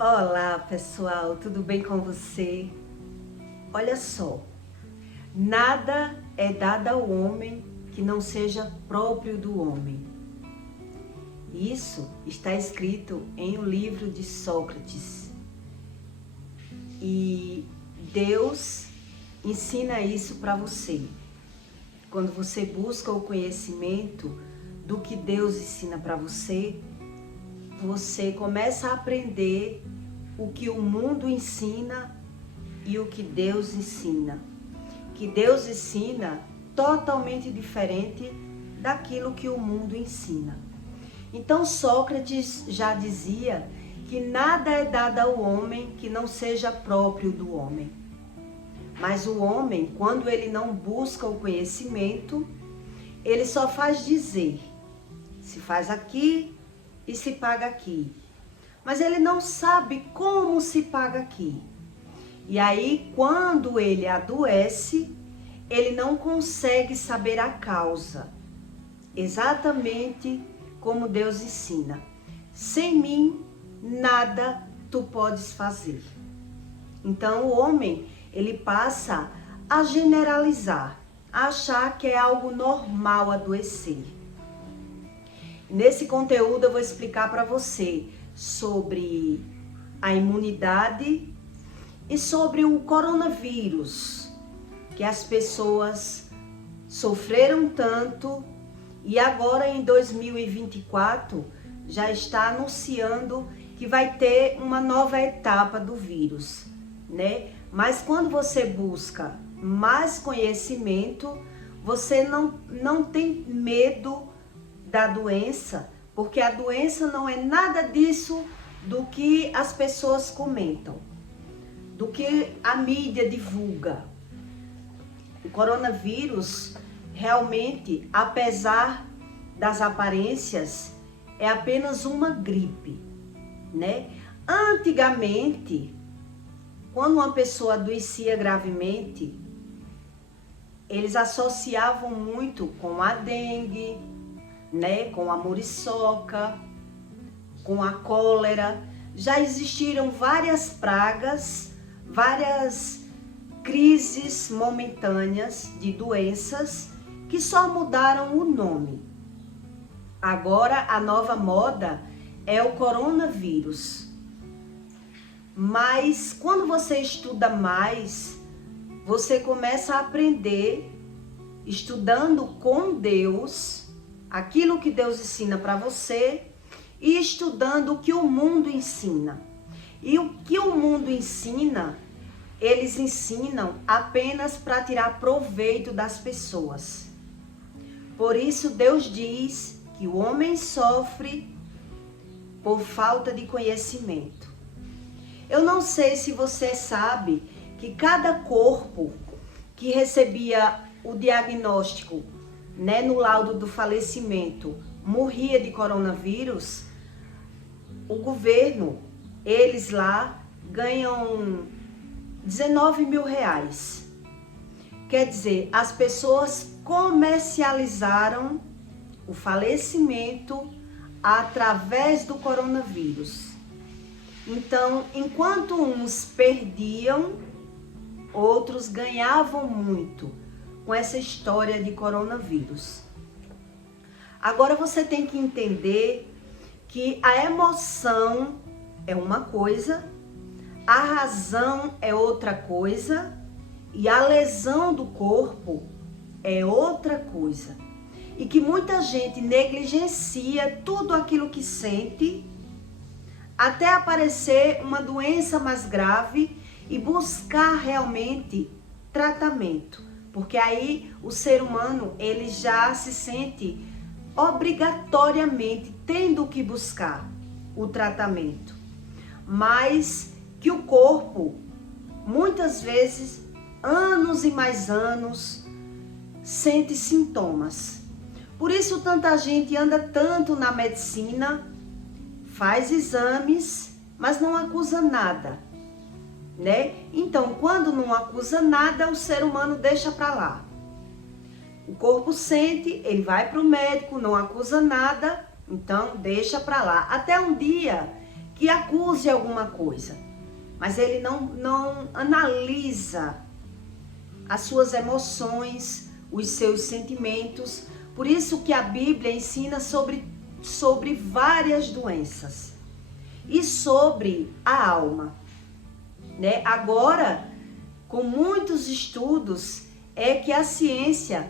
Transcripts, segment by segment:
Olá pessoal, tudo bem com você? Olha só, nada é dado ao homem que não seja próprio do homem. Isso está escrito em um livro de Sócrates. E Deus ensina isso para você. Quando você busca o conhecimento do que Deus ensina para você, você começa a aprender o que o mundo ensina e o que Deus ensina. Que Deus ensina totalmente diferente daquilo que o mundo ensina. Então Sócrates já dizia que nada é dado ao homem que não seja próprio do homem. Mas o homem, quando ele não busca o conhecimento, ele só faz dizer, se faz aqui e se paga aqui. Mas ele não sabe como se paga aqui. E aí, quando ele adoece, ele não consegue saber a causa. Exatamente como Deus ensina. Sem mim, nada tu podes fazer. Então, o homem, ele passa a generalizar, a achar que é algo normal adoecer. Nesse conteúdo eu vou explicar para você sobre a imunidade e sobre o coronavírus, que as pessoas sofreram tanto e agora em 2024 já está anunciando que vai ter uma nova etapa do vírus, né? Mas quando você busca mais conhecimento, você não tem medo da doença, porque a doença não é nada disso do que as pessoas comentam, do que a mídia divulga. O coronavírus realmente, apesar das aparências, é apenas uma gripe, né? Antigamente, quando uma pessoa adoecia gravemente, eles associavam muito com a dengue, né, com a muriçoca, com a cólera. Já existiram várias pragas, várias crises momentâneas de doenças que só mudaram o nome. Agora a nova moda é o coronavírus. Mas quando você estuda mais, você começa a aprender, estudando com Deus, aquilo que Deus ensina para você e estudando o que o mundo ensina. E o que o mundo ensina, eles ensinam apenas para tirar proveito das pessoas. Por isso Deus diz que o homem sofre por falta de conhecimento. Eu não sei se você sabe que cada corpo que recebia o diagnóstico, né, no laudo do falecimento, morria de coronavírus, o governo, eles lá ganham 19 mil reais. Quer dizer, as pessoas comercializaram o falecimento através do coronavírus. Então, enquanto uns perdiam, outros ganhavam muito com essa história de coronavírus. Agora você tem que entender que a emoção é uma coisa, a razão é outra coisa e a lesão do corpo é outra coisa. E que muita gente negligencia tudo aquilo que sente até aparecer uma doença mais grave e buscar realmente tratamento. Porque aí o ser humano, ele já se sente obrigatoriamente tendo que buscar o tratamento. Mas que o corpo, muitas vezes, anos e mais anos, sente sintomas. Por isso tanta gente anda tanto na medicina, faz exames, mas não acusa nada, né? Então, quando não acusa nada, o ser humano deixa para lá. O corpo sente, ele vai para o médico, não acusa nada, então deixa para lá. Até um dia que acuse alguma coisa, mas ele não analisa as suas emoções, os seus sentimentos. Por isso que a Bíblia ensina sobre várias doenças e sobre a alma, né? Agora, com muitos estudos, é que a ciência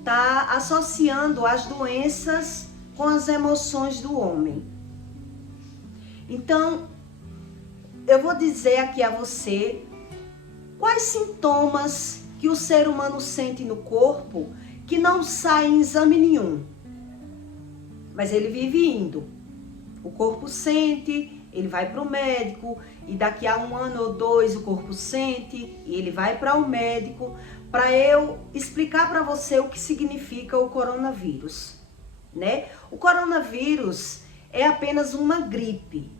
está associando as doenças com as emoções do homem. Então, eu vou dizer aqui a você quais sintomas que o ser humano sente no corpo que não sai em exame nenhum, mas ele vive indo. O corpo sente, ele vai para o médico, e daqui a 1 ano ou 2 o corpo sente, e ele vai para o médico, para eu explicar para você o que significa o coronavírus, né? O coronavírus é apenas uma gripe.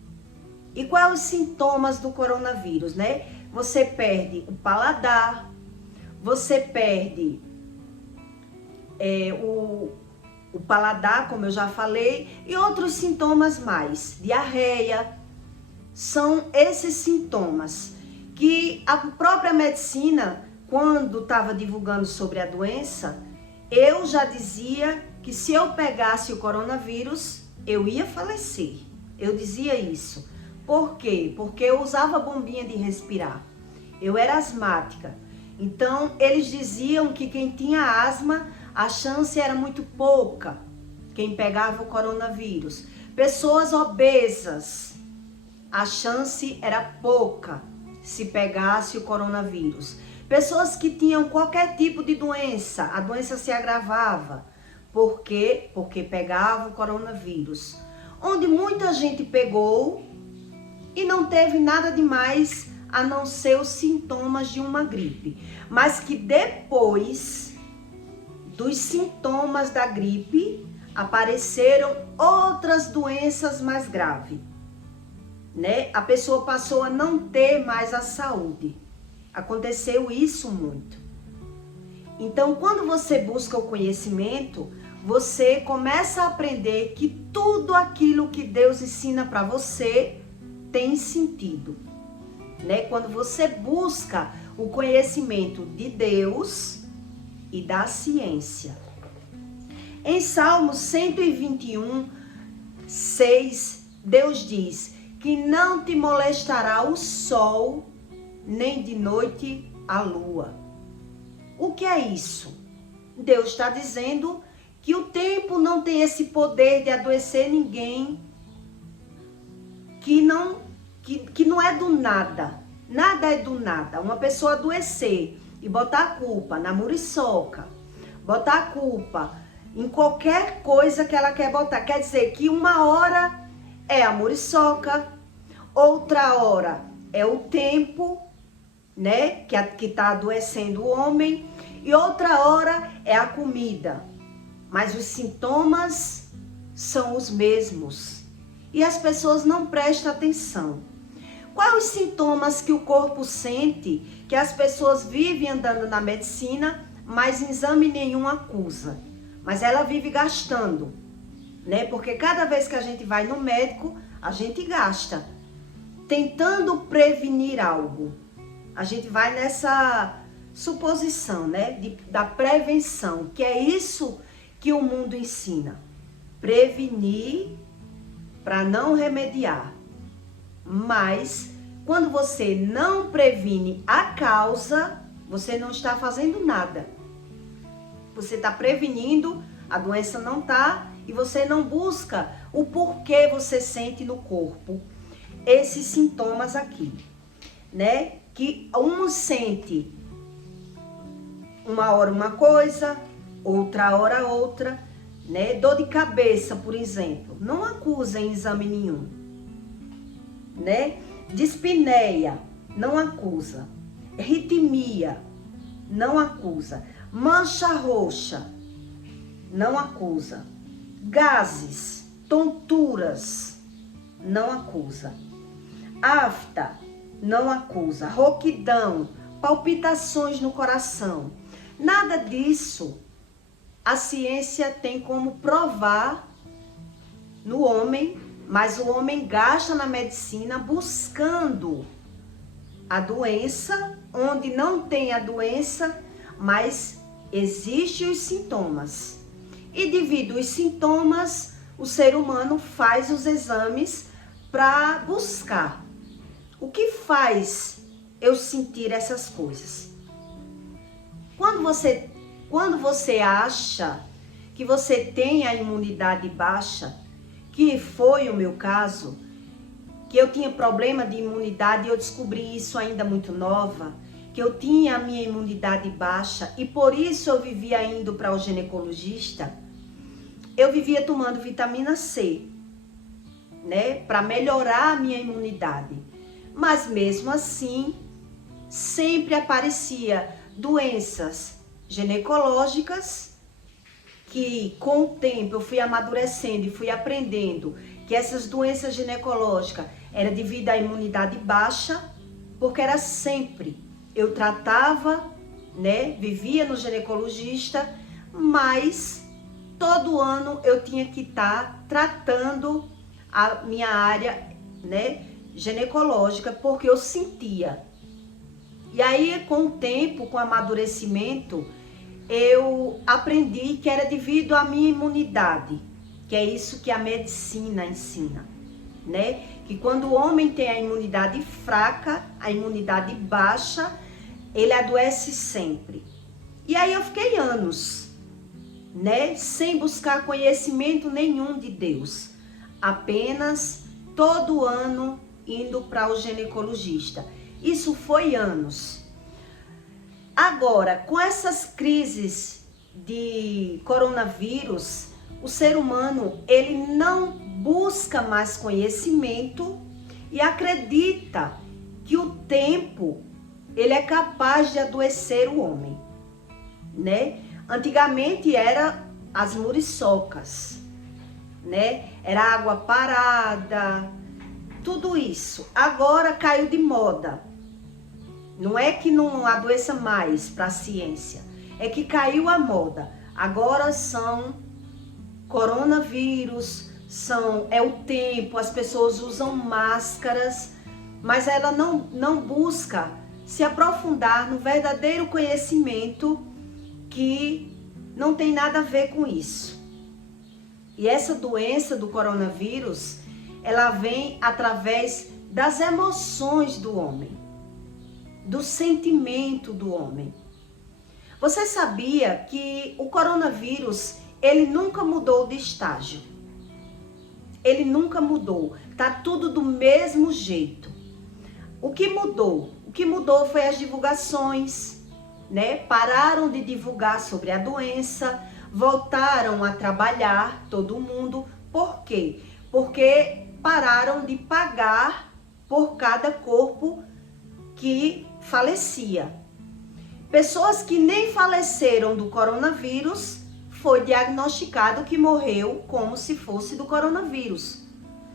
E quais os sintomas do coronavírus, né? Você perde o paladar, você perde o paladar, como eu já falei, e outros sintomas mais, diarreia. São esses sintomas que a própria medicina, quando estava divulgando sobre a doença, eu já dizia que se eu pegasse o coronavírus, eu ia falecer. Eu dizia isso. Por quê? Porque eu usava bombinha de respirar. Eu era asmática. Então, eles diziam que quem tinha asma, a chance era muito pouca, quem pegava o coronavírus. Pessoas obesas, a chance era pouca se pegasse o coronavírus. Pessoas que tinham qualquer tipo de doença, a doença se agravava. Por quê? Porque pegava o coronavírus. Onde muita gente pegou e não teve nada demais a não ser os sintomas de uma gripe. Mas que depois dos sintomas da gripe apareceram outras doenças mais graves, né? A pessoa passou a não ter mais a saúde. Aconteceu isso muito. Então, quando você busca o conhecimento, você começa a aprender que tudo aquilo que Deus ensina para você tem sentido, né? Quando você busca o conhecimento de Deus e da ciência. Em Salmo 121, 6, Deus diz que não te molestará o sol, nem de noite a lua. O que é isso? Deus está dizendo que o tempo não tem esse poder de adoecer ninguém, que não é do nada. Nada é do nada. Uma pessoa adoecer e botar a culpa na muriçoca, botar a culpa em qualquer coisa que ela quer botar. Quer dizer que uma hora é a muriçoca, outra hora é o tempo, né, que está adoecendo o homem, e outra hora é a comida. Mas os sintomas são os mesmos. E as pessoas não prestam atenção. Quais os sintomas que o corpo sente, que as pessoas vivem andando na medicina, mas em exame nenhum acusa? Mas ela vive gastando, né? Porque cada vez que a gente vai no médico, a gente gasta, tentando prevenir algo. A gente vai nessa suposição, né? Da prevenção, que é isso que o mundo ensina. Prevenir para não remediar. Mas quando você não previne a causa, você não está fazendo nada. Você está prevenindo, a doença não está, e você não busca o porquê você sente no corpo esses sintomas aqui, né? Que um sente uma hora uma coisa, outra hora outra, né? Dor de cabeça, por exemplo, não acusa em exame nenhum, né? Dispneia, não acusa. Arritmia, não acusa. Mancha roxa, não acusa. Gases, tonturas, não acusa. Afta, não acusa. Rouquidão, palpitações no coração. Nada disso a ciência tem como provar no homem, mas o homem gasta na medicina buscando a doença, onde não tem a doença, mas existem os sintomas. E devido aos sintomas, o ser humano faz os exames para buscar. O que faz eu sentir essas coisas? Quando você acha que você tem a imunidade baixa, que foi o meu caso, que eu tinha problema de imunidade, eu descobri isso ainda muito nova, que eu tinha a minha imunidade baixa e por isso eu vivia indo para o ginecologista, eu vivia tomando vitamina C, né, para melhorar a minha imunidade. Mas mesmo assim, sempre aparecia doenças ginecológicas que com o tempo eu fui amadurecendo e fui aprendendo que essas doenças ginecológicas eram devido à imunidade baixa, porque era sempre, eu tratava, né, vivia no ginecologista, mas todo ano eu tinha que estar tratando a minha área, né, ginecológica, porque eu sentia. E aí, com o tempo, com o amadurecimento, eu aprendi que era devido à minha imunidade, que é isso que a medicina ensina, né? Que quando o homem tem a imunidade fraca, a imunidade baixa, ele adoece sempre. E aí eu fiquei anos, né, sem buscar conhecimento nenhum de Deus, apenas todo ano indo para o ginecologista. Isso foi anos. Agora, com essas crises de coronavírus, o ser humano, ele não busca mais conhecimento e acredita que o tempo, ele é capaz de adoecer o homem, né? Antigamente era as muriçocas, né? Era água parada, tudo isso. Agora caiu de moda. Não é que não adoeça mais para a ciência, é que caiu a moda. Agora são coronavírus, é o tempo, as pessoas usam máscaras, mas ela não busca se aprofundar no verdadeiro conhecimento que não tem nada a ver com isso. E essa doença do coronavírus, ela vem através das emoções do homem, do sentimento do homem. Você sabia que o coronavírus, ele nunca mudou de estágio? Ele nunca mudou. Tá tudo do mesmo jeito. O que mudou? O que mudou foi as divulgações, né? Pararam de divulgar sobre a doença, voltaram a trabalhar todo mundo. Por quê? Porque pararam de pagar por cada corpo que falecia. Pessoas que nem faleceram do coronavírus, foi diagnosticado que morreu como se fosse do coronavírus.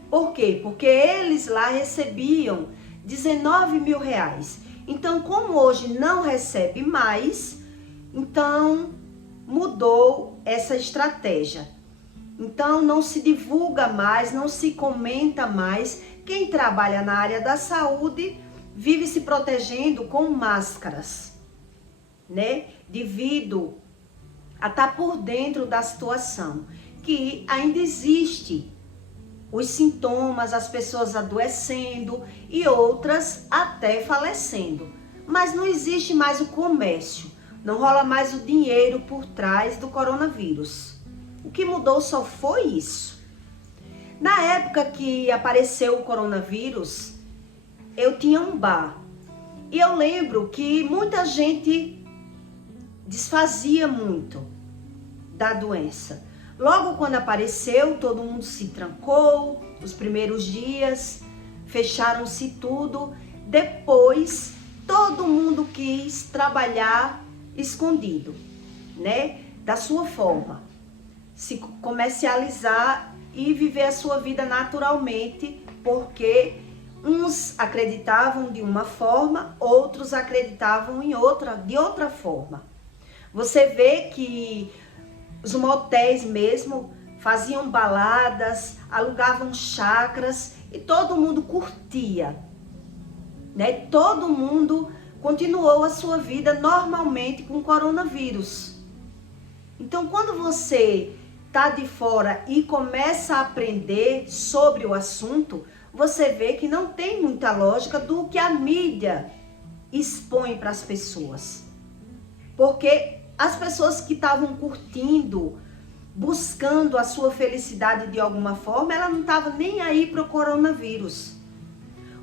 Por quê? Porque eles lá recebiam 19 mil reais. Então, como hoje não recebe mais, então mudou essa estratégia. Então, não se divulga mais, não se comenta mais. Quem trabalha na área da saúde vive se protegendo com máscaras, né? Devido a estar por dentro da situação, que ainda existe os sintomas, as pessoas adoecendo e outras até falecendo. Mas não existe mais o comércio, não rola mais o dinheiro por trás do coronavírus. O que mudou só foi isso. Na época que apareceu o coronavírus, eu tinha um bar. E eu lembro que muita gente desfazia muito da doença. Logo quando apareceu, todo mundo se trancou, os primeiros dias, fecharam-se tudo. Depois, todo mundo quis trabalhar escondido, né? Da sua forma. Se comercializar e viver a sua vida naturalmente, porque uns acreditavam de uma forma, outros acreditavam de outra forma. Você vê que os motéis mesmo faziam baladas, alugavam chácaras e todo mundo curtia, né? Todo mundo continuou a sua vida normalmente com o coronavírus. Então, quando você está de fora e começa a aprender sobre o assunto, você vê que não tem muita lógica do que a mídia expõe para as pessoas. Porque as pessoas que estavam curtindo, buscando a sua felicidade de alguma forma, ela não estava nem aí para o coronavírus.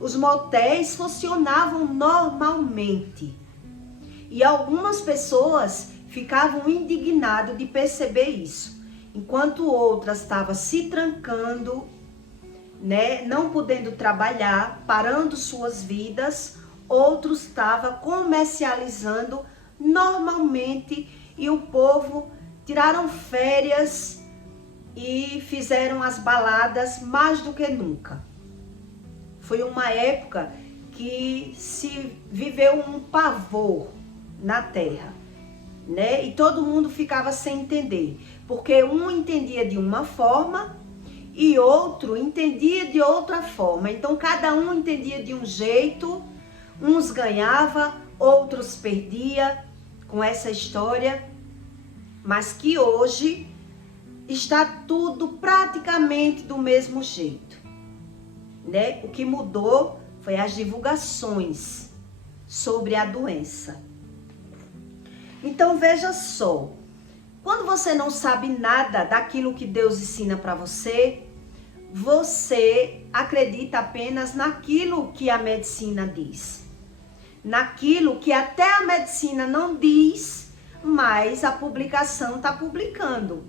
Os motéis funcionavam normalmente. E algumas pessoas ficavam indignadas de perceber isso. Enquanto outras estavam se trancando, né, não podendo trabalhar, parando suas vidas, outros estavam comercializando normalmente e o povo tiraram férias e fizeram as baladas mais do que nunca. Foi uma época que se viveu um pavor na terra, né? E todo mundo ficava sem entender, porque um entendia de uma forma e outro entendia de outra forma. Então cada um entendia de um jeito, uns ganhavam, outros perdiam com essa história, mas que hoje está tudo praticamente do mesmo jeito, né? O que mudou foi as divulgações sobre a doença. Então veja só, quando você não sabe nada daquilo que Deus ensina para você, você acredita apenas naquilo que a medicina diz. Naquilo que até a medicina não diz, mas a publicação está publicando.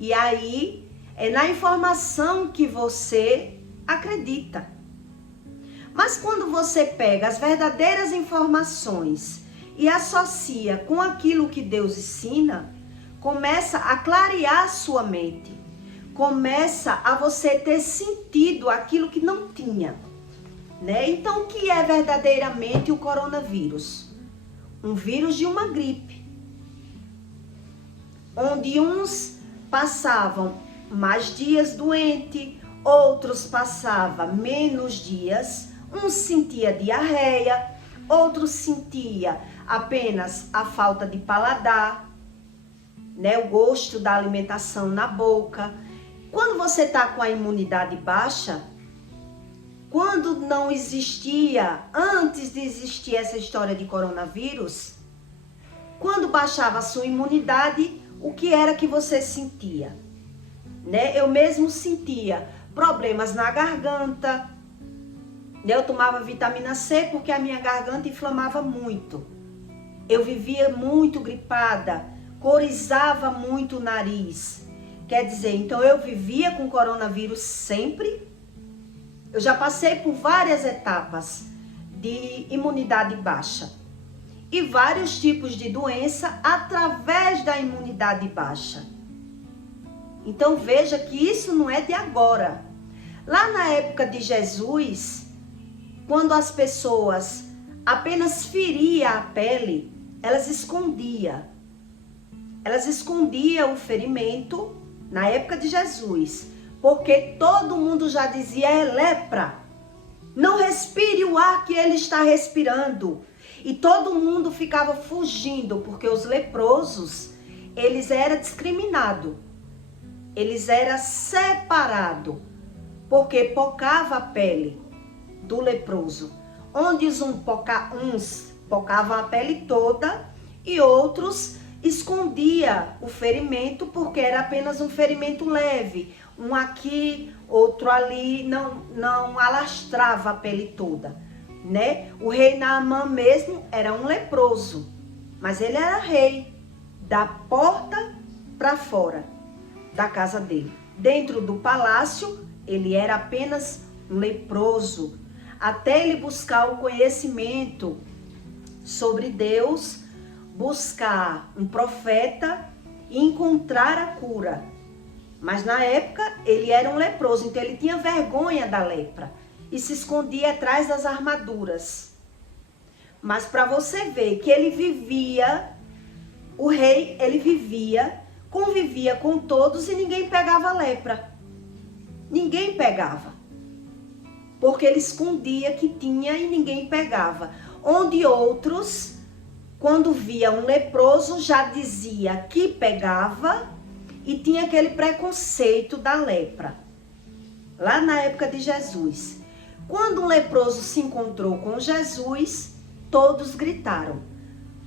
E aí é na informação que você acredita. Mas quando você pega as verdadeiras informações e associa com aquilo que Deus ensina, começa a clarear a sua mente. Começa a você ter sentido aquilo que não tinha, né? Então, o que é verdadeiramente o coronavírus? Um vírus de uma gripe, onde uns passavam mais dias doente, outros passavam menos dias, uns sentia diarreia, outros sentia apenas a falta de paladar, né? O gosto da alimentação na boca. Quando você está com a imunidade baixa, quando não existia, antes de existir essa história de coronavírus, quando baixava a sua imunidade, o que era que você sentia? Né? Eu mesmo sentia problemas na garganta, eu tomava vitamina C porque a minha garganta inflamava muito. Eu vivia muito gripada, corizava muito o nariz. Quer dizer, então eu vivia com coronavírus sempre. Eu já passei por várias etapas de imunidade baixa e vários tipos de doença através da imunidade baixa. Então veja que isso não é de agora. Lá na época de Jesus, quando as pessoas apenas feriam a pele, elas escondiam. Elas escondiam o ferimento na época de Jesus, porque todo mundo já dizia é lepra. Não respire o ar que ele está respirando. E todo mundo ficava fugindo, porque os leprosos, eles eram discriminados. Eles eram separados, porque pocava a pele do leproso. Onde uns pocavam a pele toda e outros escondia o ferimento porque era apenas um ferimento leve. Um aqui, outro ali, não alastrava a pele toda, né? O rei Naamã mesmo era um leproso, mas ele era rei da porta para fora da casa dele. Dentro do palácio, ele era apenas um leproso, até ele buscar o conhecimento sobre Deus, buscar um profeta e encontrar a cura. Mas na época ele era um leproso, então ele tinha vergonha da lepra e se escondia atrás das armaduras. Mas para você ver que ele vivia, o rei, ele vivia convivia com todos e ninguém pegava lepra. Ninguém pegava. Porque ele escondia que tinha e ninguém pegava. Onde outros, quando via um leproso, já dizia que pegava e tinha aquele preconceito da lepra. Lá na época de Jesus. Quando um leproso se encontrou com Jesus, todos gritaram: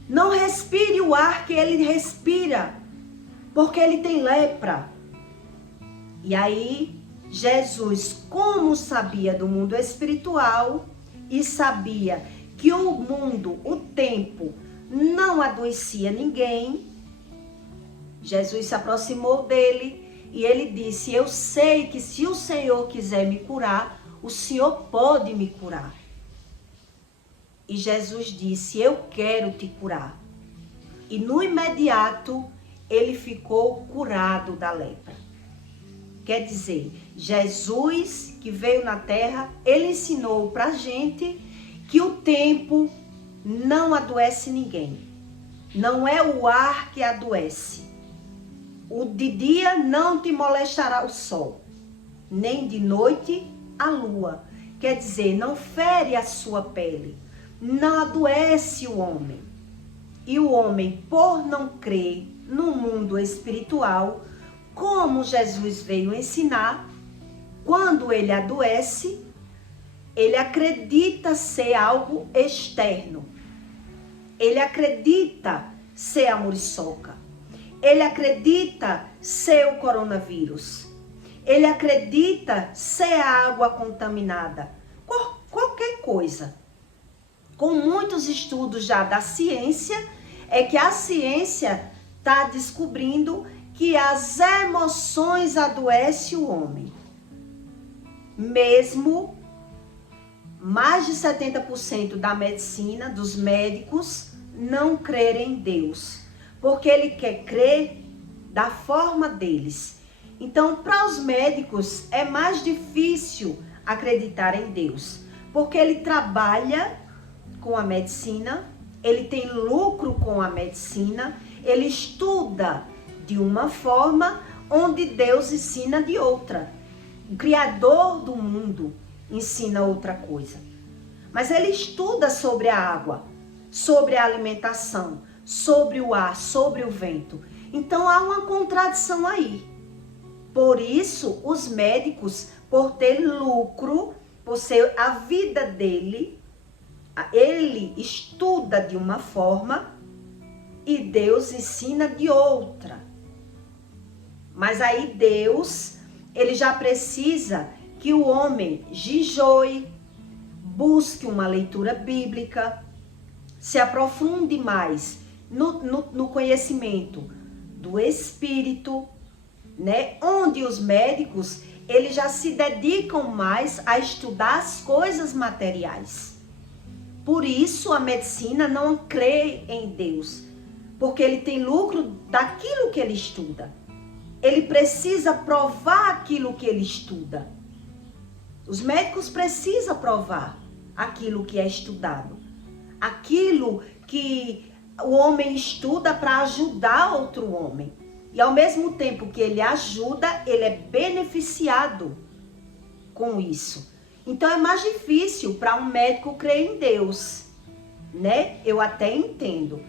não respire o ar que ele respira, porque ele tem lepra. E aí, Jesus, como sabia do mundo espiritual e sabia que o mundo, o tempo, não adoecia ninguém, Jesus se aproximou dele e ele disse: eu sei que se o Senhor quiser me curar, o Senhor pode me curar. E Jesus disse: eu quero te curar. E no imediato, ele ficou curado da lepra. Quer dizer, Jesus que veio na terra, ele ensinou pra gente que o tempo não adoece ninguém. Não é o ar que adoece. O de dia não te molestará o sol, nem de noite a lua. Quer dizer, não fere a sua pele, não adoece o homem. E o homem, por não crer no mundo espiritual, como Jesus veio ensinar, quando ele adoece, ele acredita ser algo externo. Ele acredita ser a muriçoca. Ele acredita ser o coronavírus. Ele acredita ser a água contaminada. Qualquer coisa. Com muitos estudos já da ciência, é que a ciência está descobrindo que as emoções adoecem o homem. Mesmo mais de 70% da medicina, dos médicos, não crerem em Deus. Porque ele quer crer da forma deles. Então, para os médicos, é mais difícil acreditar em Deus. Porque ele trabalha com a medicina, ele tem lucro com a medicina, ele estuda de uma forma onde Deus ensina de outra. O Criador do mundo ensina outra coisa. Mas ele estuda sobre a água, sobre a alimentação, sobre o ar, sobre o vento. Então há uma contradição aí. Por isso, os médicos, por ter lucro, por ser a vida dele, ele estuda de uma forma e Deus ensina de outra. Mas aí Deus, ele já precisa que o homem jejuie, busque uma leitura bíblica, se aprofunde mais no conhecimento do Espírito, né? Onde os médicos, eles já se dedicam mais a estudar as coisas materiais. Por isso a medicina não crê em Deus, porque ele tem lucro daquilo que ele estuda. Ele precisa provar aquilo que ele estuda. Os médicos precisam provar aquilo que é estudado. Aquilo que o homem estuda para ajudar outro homem. E ao mesmo tempo que ele ajuda, ele é beneficiado com isso. Então é mais difícil para um médico crer em Deus, né? Eu até entendo.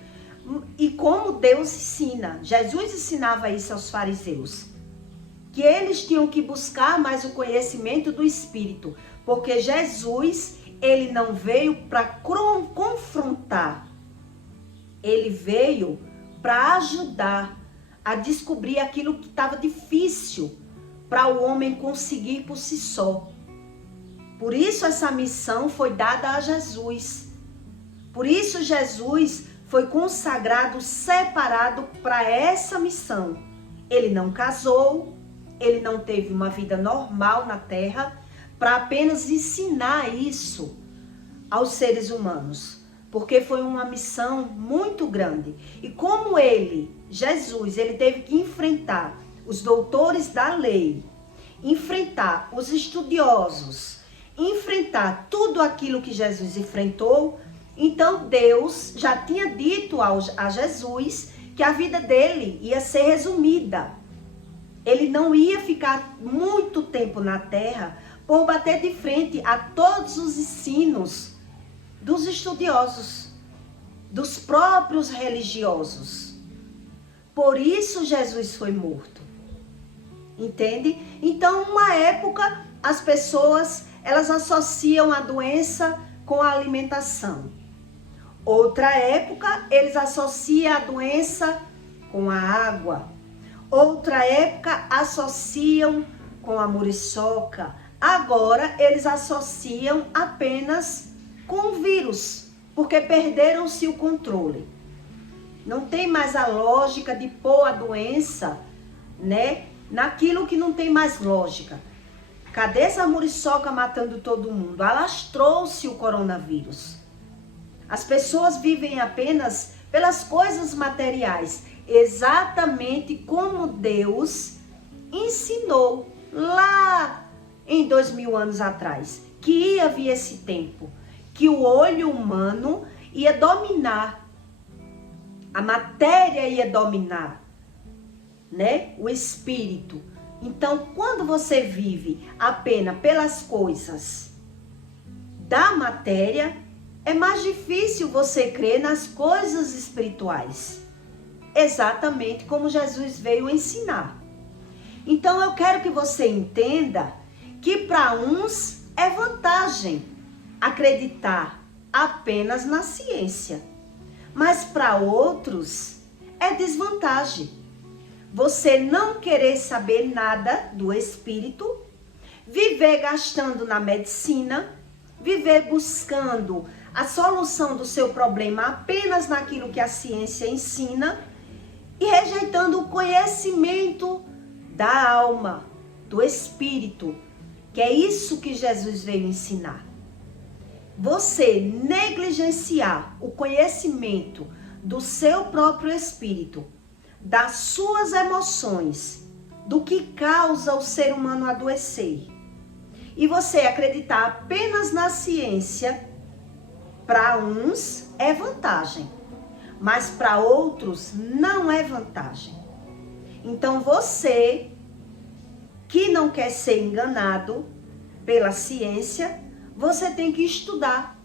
E como Deus ensina, Jesus ensinava isso aos fariseus, que eles tinham que buscar mais o conhecimento do Espírito, porque Jesus, ele não veio para confrontar, ele veio para ajudar a descobrir aquilo que estava difícil para o homem conseguir por si só. Por isso essa missão foi dada a Jesus. Por isso Jesus foi consagrado, separado para essa missão. Ele não casou, ele não teve uma vida normal na terra para apenas ensinar isso aos seres humanos, porque foi uma missão muito grande. E como ele, Jesus, ele teve que enfrentar os doutores da lei, enfrentar os estudiosos, enfrentar tudo aquilo que Jesus enfrentou. Então Deus já tinha dito a Jesus que a vida dele ia ser resumida. Ele não ia ficar muito tempo na terra por bater de frente a todos os ensinos dos estudiosos, dos próprios religiosos. Por isso Jesus foi morto. Entende? Então, uma época, as pessoas, elas associam a doença com a alimentação. Outra época, eles associam a doença com a água. Outra época, associam com a muriçoca. Agora, eles associam apenas com o vírus, porque perderam-se o controle. Não tem mais a lógica de pôr a doença, né, naquilo que não tem mais lógica. Cadê essa muriçoca matando todo mundo? Alastrou-se o coronavírus. As pessoas vivem apenas pelas coisas materiais, exatamente como Deus ensinou lá em 2000 anos atrás, que ia vir esse tempo, que o olho humano ia dominar, a matéria ia dominar, né? O espírito. Então, quando você vive apenas pelas coisas da matéria, é mais difícil você crer nas coisas espirituais. Exatamente como Jesus veio ensinar. Então, eu quero que você entenda que para uns é vantagem acreditar apenas na ciência, mas para outros é desvantagem. Você não querer saber nada do espírito, viver gastando na medicina, viver buscando a solução do seu problema apenas naquilo que a ciência ensina e rejeitando o conhecimento da alma, do espírito, que é isso que Jesus veio ensinar. Você negligenciar o conhecimento do seu próprio espírito, das suas emoções, do que causa o ser humano adoecer, e você acreditar apenas na ciência, para uns é vantagem, mas para outros não é vantagem. Então você que não quer ser enganado pela ciência, você tem que estudar.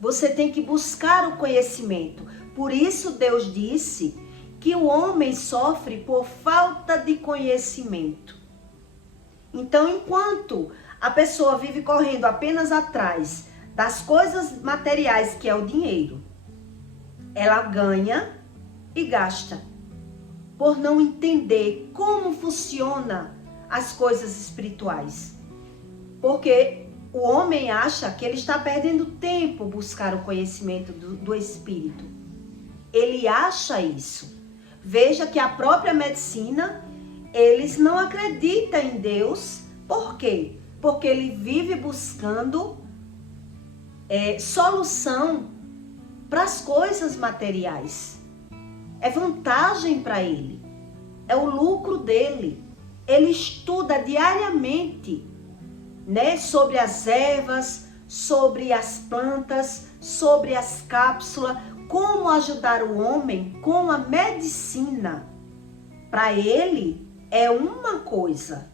Você tem que buscar o conhecimento. Por isso Deus disse que o homem sofre por falta de conhecimento. Então, enquanto a pessoa vive correndo apenas atrás das coisas materiais, que é o dinheiro, ela ganha e gasta, por não entender como funciona as coisas espirituais. Porque o homem acha que ele está perdendo tempo buscar o conhecimento do espírito. Ele acha isso. Veja que a própria medicina, eles não acreditam em Deus. Por quê? Porque ele vive buscando solução para as coisas materiais. É vantagem para ele. É o lucro dele. Ele estuda diariamente, né, sobre as ervas, sobre as plantas, sobre as cápsulas, como ajudar o homem com a medicina. Para ele é uma coisa,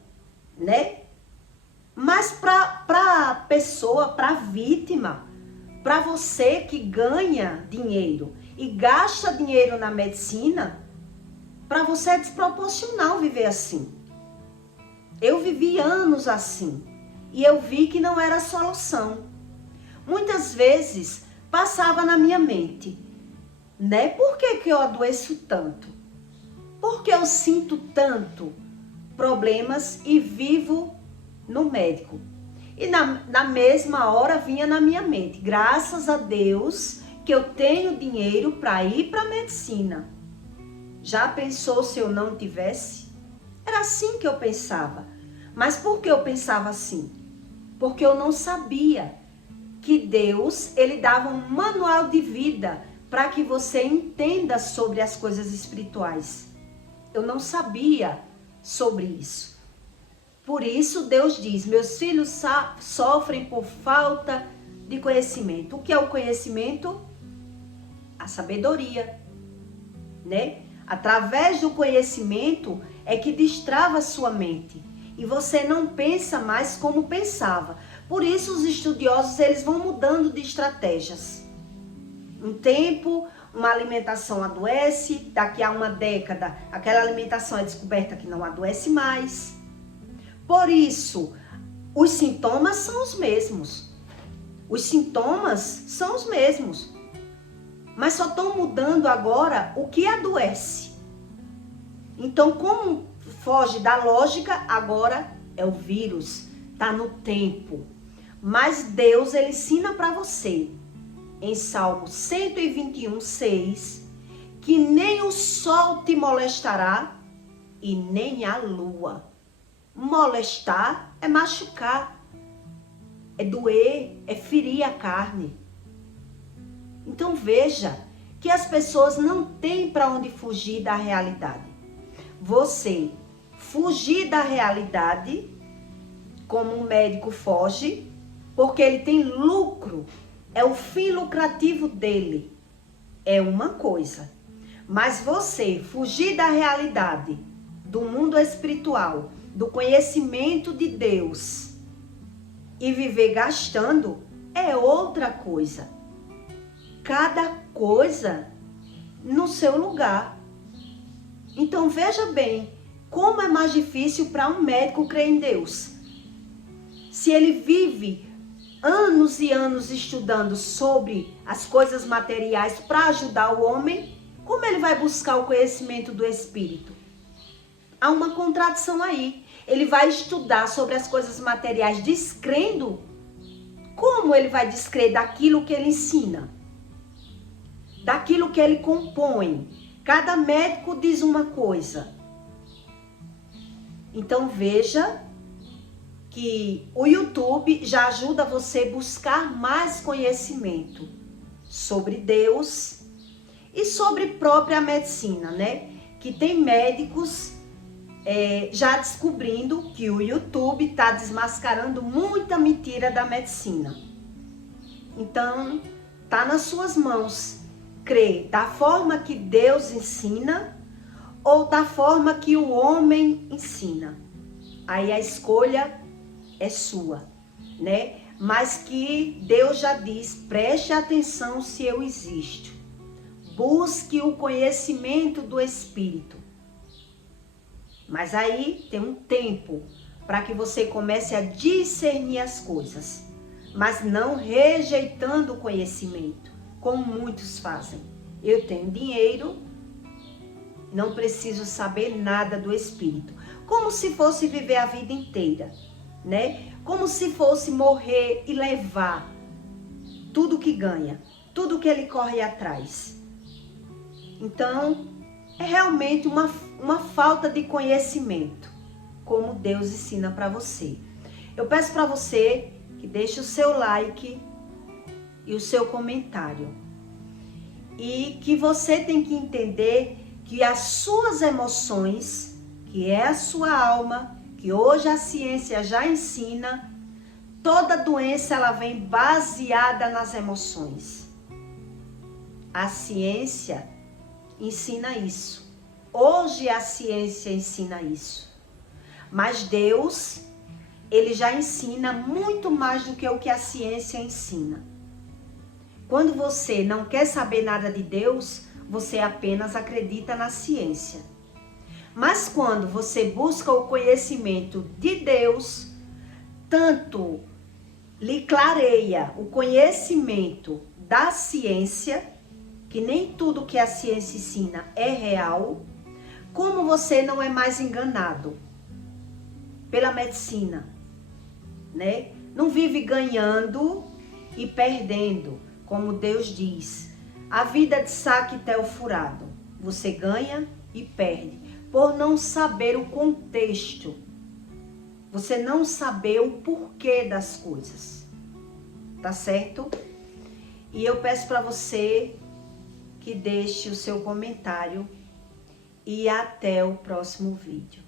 né? Mas para a pessoa, para a vítima, para você que ganha dinheiro e gasta dinheiro na medicina, para você é desproporcional viver assim. Eu vivi anos assim e eu vi que não era a solução. Muitas vezes passava na minha mente, né? Por que eu adoeço tanto? Por que eu sinto tanto problemas e vivo no médico? E na mesma hora vinha na minha mente, graças a Deus que eu tenho dinheiro para ir para a medicina. Já pensou se eu não tivesse? Era assim que eu pensava. Mas por que eu pensava assim? Porque eu não sabia que Deus, ele dava um manual de vida para que você entenda sobre as coisas espirituais. Eu não sabia sobre isso. Por isso Deus diz, meus filhos sofrem por falta de conhecimento. O que é o conhecimento? A sabedoria. né? Através do conhecimento é que destrava a sua mente. E você não pensa mais como pensava. Por isso os estudiosos, eles vão mudando de estratégias. Um tempo, uma alimentação adoece, daqui a uma década, aquela alimentação é descoberta que não adoece mais. Por isso, os sintomas são os mesmos. Os sintomas são os mesmos. Mas só estão mudando agora o que adoece. Então, como foge da lógica, agora é o vírus, tá no tempo. Mas Deus, ele ensina para você, em Salmo 121:6, que nem o sol te molestará e nem a lua. Molestar é machucar, é doer, é ferir a carne. Então veja que as pessoas não têm para onde fugir da realidade. Você fugir da realidade, como um médico foge, porque ele tem lucro, é o fim lucrativo dele, é uma coisa. Mas você fugir da realidade, do mundo espiritual, do conhecimento de Deus e viver gastando é outra coisa. Cada coisa no seu lugar. Então veja bem, como é mais difícil para um médico crer em Deus. Se ele vive anos e anos estudando sobre as coisas materiais para ajudar o homem, como ele vai buscar o conhecimento do Espírito? Há uma contradição aí. Ele vai estudar sobre as coisas materiais descrendo. Como ele vai descrer daquilo que ele ensina? Daquilo que ele compõe. Cada médico diz uma coisa. Então veja que o YouTube já ajuda você a buscar mais conhecimento sobre Deus e sobre própria medicina, né? Que tem médicos já descobrindo que o YouTube está desmascarando muita mentira da medicina. Então, tá nas suas mãos crer da forma que Deus ensina ou da forma que o homem ensina. Aí a escolha é sua, né? Mas que Deus já diz, preste atenção se eu existo. Busque o conhecimento do Espírito. Mas aí tem um tempo para que você comece a discernir as coisas, mas não rejeitando o conhecimento, como muitos fazem. Eu tenho dinheiro, não preciso saber nada do Espírito. Como se fosse viver a vida inteira, né? Como se fosse morrer e levar tudo que ganha, tudo que ele corre atrás. Então, é realmente uma falta de conhecimento, como Deus ensina para você. Eu peço para você que deixe o seu like e o seu comentário. E que você tem que entender que as suas emoções, que é a sua alma, que hoje a ciência já ensina, toda doença ela vem baseada nas emoções. A ciência ensina isso. Hoje a ciência ensina isso. Mas Deus, ele já ensina muito mais do que o que a ciência ensina. Quando você não quer saber nada de Deus, você apenas acredita na ciência. Mas quando você busca o conhecimento de Deus, tanto lhe clareia o conhecimento da ciência, que nem tudo que a ciência ensina é real, como você não é mais enganado pela medicina, né? Não vive ganhando e perdendo, como Deus diz. A vida de saque tel furado, você ganha e perde, por não saber o contexto, você não saber o porquê das coisas, tá certo? E eu peço para você que deixe o seu comentário e até o próximo vídeo.